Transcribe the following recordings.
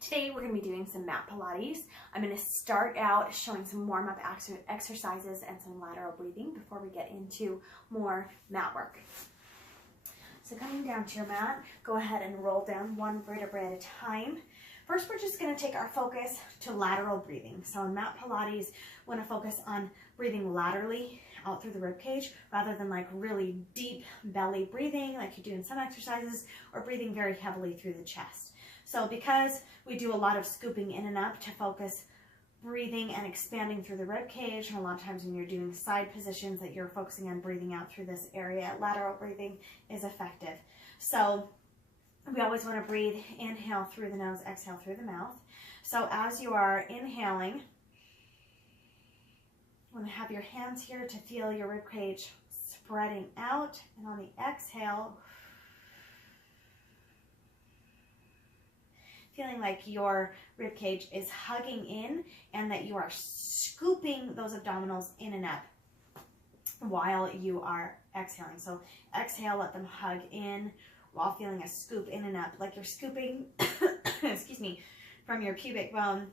Today we're going to be doing some mat Pilates. I'm going to start out showing some warm-up exercises and some lateral breathing before we get into more mat work. So coming down to your mat, go ahead and roll down one vertebrae at a time. First, we're just going to take our focus to lateral breathing. So in mat Pilates, we want to focus on breathing laterally out through the rib cage rather than like really deep belly breathing like you do in some exercises, or breathing very heavily through the chest. So because we do a lot of scooping in and up to focus breathing and expanding through the rib cage, and a lot of times when you're doing side positions that you're focusing on breathing out through this area, lateral breathing is effective. So we always want to breathe, inhale through the nose, exhale through the mouth. So as you are inhaling, you want to have your hands here to feel your rib cage spreading out, and on the exhale, feeling like your rib cage is hugging in and that you are scooping those abdominals in and up while you are exhaling. So exhale, let them hug in while feeling a scoop in and up, like you're scooping, excuse me, from your pubic bone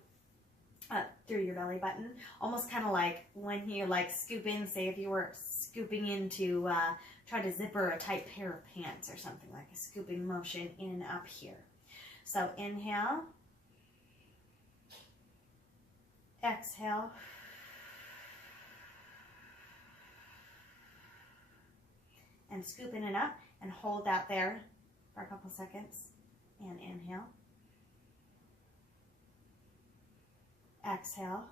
up through your belly button, almost kind of like when you like scoop in, say if you were scooping in to try to zipper a tight pair of pants or something, like a scooping motion in and up here. So inhale, exhale, and scoop in and up, and hold that there for a couple seconds, and inhale, exhale,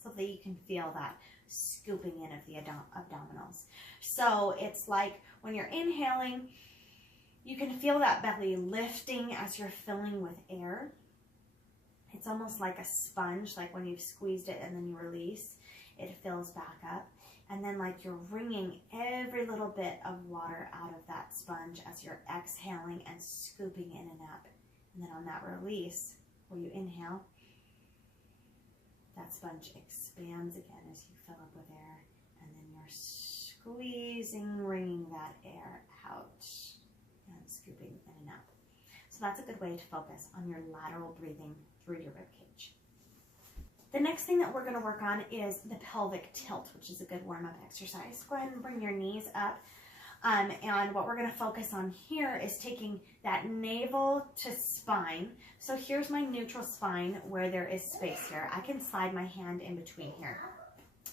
so that you can feel that scooping in of the abdominals. So it's like when you're inhaling, you can feel that belly lifting as you're filling with air. It's almost like a sponge, like when you've squeezed it and then you release, it fills back up. And then like you're wringing every little bit of water out of that sponge as you're exhaling and scooping in and up. And then on that release, where you inhale, that sponge expands again as you fill up with air, and then you're squeezing, wringing that air out and scooping in and up. So that's a good way to focus on your lateral breathing through your rib cage. The next thing that we're going to work on is the pelvic tilt, which is a good warm-up exercise. Go ahead and bring your knees up. And what we're going to focus on here is taking that navel to spine. So here's my neutral spine where there is space here. I can slide my hand in between here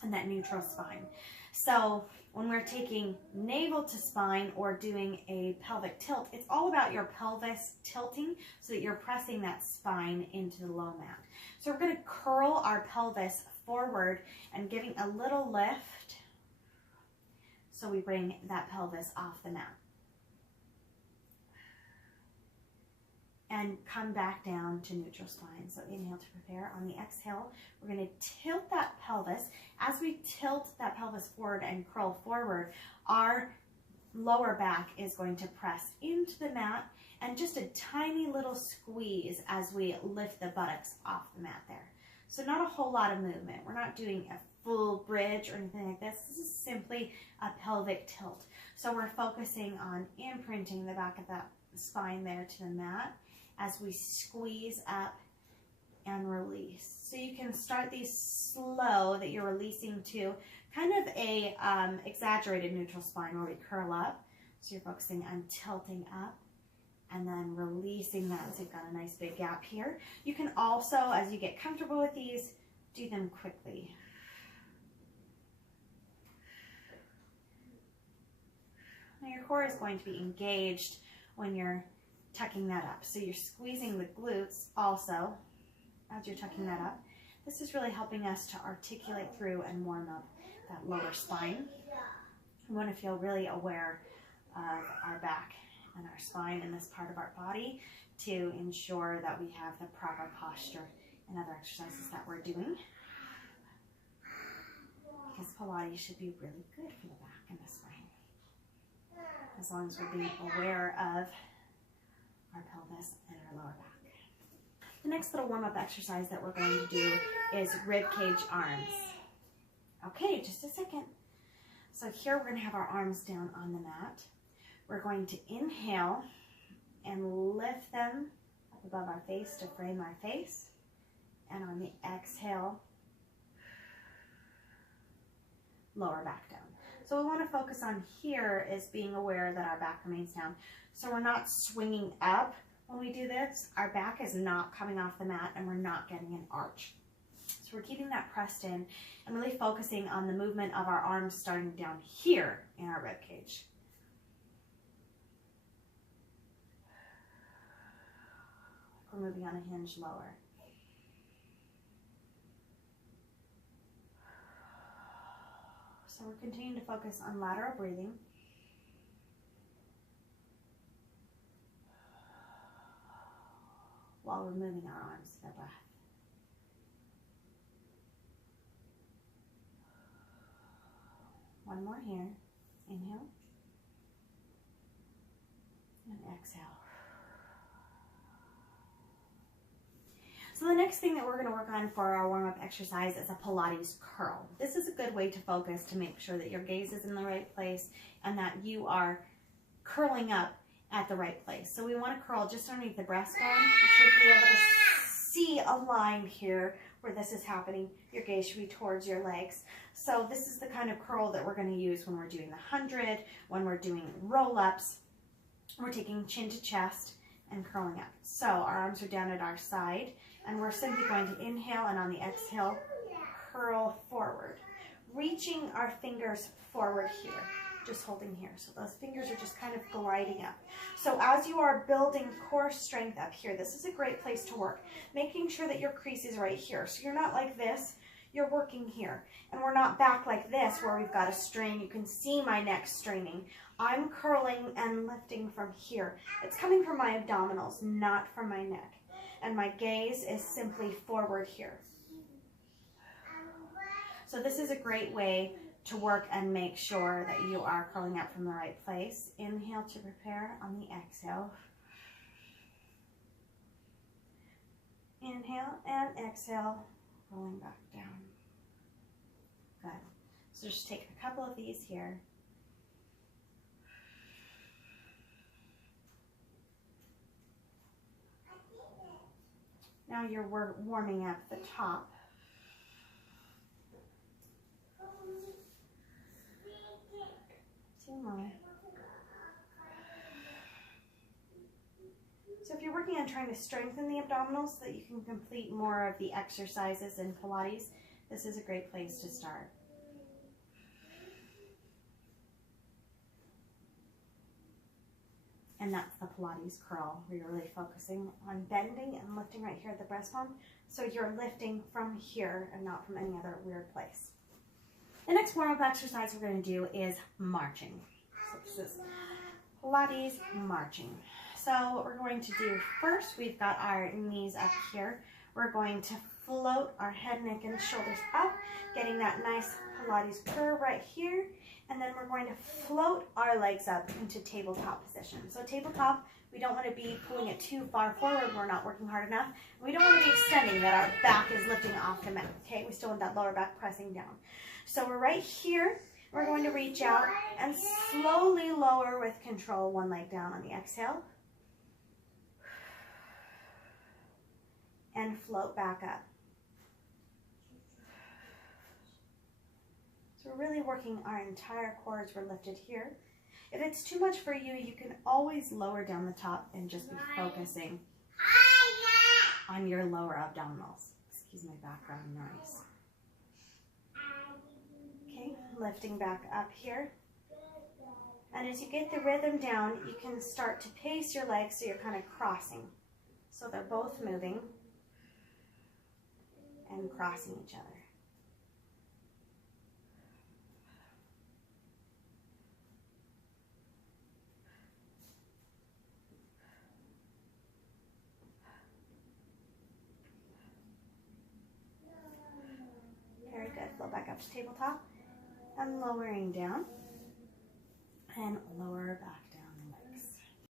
and that neutral spine. So when we're taking navel to spine or doing a pelvic tilt, it's all about your pelvis tilting so that you're pressing that spine into the low mat. So we're going to curl our pelvis forward and giving a little lift, so we bring that pelvis off the mat. And come back down to neutral spine. So inhale to prepare. On the exhale, we're going to tilt that pelvis. As we tilt that pelvis forward and curl forward, our lower back is going to press into the mat, and just a tiny little squeeze as we lift the buttocks off the mat there. So not a whole lot of movement. We're not doing a full bridge or anything like this. This is simply a pelvic tilt. So we're focusing on imprinting the back of that spine there to the mat as we squeeze up and release. So you can start these slow, that you're releasing to kind of a exaggerated neutral spine where we curl up. So you're focusing on tilting up and then releasing that, so you've got a nice big gap here. You can also, as you get comfortable with these, do them quickly. Now your core is going to be engaged when you're tucking that up. So you're squeezing the glutes also as you're tucking that up. This is really helping us to articulate through and warm up that lower spine. We want to feel really aware of our back and our spine in this part of our body to ensure that we have the proper posture in other exercises that we're doing. Because Pilates should be really good for the back and the spine, as long as we're being aware of our pelvis and our lower back. The next little warm-up exercise that we're going to do is Ribcage Arms. Okay, just a second. So here we're going to have our arms down on the mat. We're going to inhale and lift them up above our face to frame our face. And on the exhale, lower back down. So we want to focus on here is being aware that our back remains down. So we're not swinging up when we do this. Our back is not coming off the mat and we're not getting an arch. So we're keeping that pressed in and really focusing on the movement of our arms starting down here in our rib cage. We're moving on a hinge lower. So we're continuing to focus on lateral breathing. While we're moving our arms to the breath. One more here. Inhale. And exhale. So the next thing that we're going to work on for our warm-up exercise is a Pilates curl. This is a good way to focus to make sure that your gaze is in the right place and that you are curling up at the right place. So we want to curl just underneath the breastbone. You should be able to see a line here where this is happening. Your gaze should be towards your legs. So this is the kind of curl that we're going to use when we're doing the 100, when we're doing roll-ups. We're taking chin to chest and curling up. So our arms are down at our side and we're simply going to inhale and on the exhale, curl forward. Reaching our fingers forward here. Just holding here. So those fingers are just kind of gliding up. So as you are building core strength up here, this is a great place to work. Making sure that your crease is right here. So you're not like this, you're working here. And we're not back like this where we've got a strain. You can see my neck straining. I'm curling and lifting from here. It's coming from my abdominals, not from my neck. And my gaze is simply forward here. So this is a great way to work and make sure that you are curling up from the right place. Inhale to prepare on the exhale. Inhale and exhale, rolling back down. Good. So just take a couple of these here. Now you're warming up the top. More. So if you're working on trying to strengthen the abdominals so that you can complete more of the exercises in Pilates, this is a great place to start. And that's the Pilates curl, where you're really focusing on bending and lifting right here at the breastbone. So you're lifting from here and not from any other weird place. The next warm-up exercise we're going to do is marching. So this is Pilates marching. So what we're going to do first, we've got our knees up here. We're going to float our head, neck, and shoulders up, getting that nice Pilates curve right here. And then we're going to float our legs up into tabletop position. So tabletop, we don't want to be pulling it too far forward. We're not working hard enough. We don't want to be extending that our back is lifting off the mat. Okay, we still want that lower back pressing down. So we're right here. We're going to reach out and slowly lower with control one leg down on the exhale. And float back up. So we're really working our entire core as we're lifted here. If it's too much for you, you can always lower down the top and just be focusing on your lower abdominals. Excuse my background noise. Okay, lifting back up here. And as you get the rhythm down, you can start to pace your legs so you're kind of crossing. So they're both moving and crossing each other. Very good. Flow back up to tabletop and lowering down and lower back.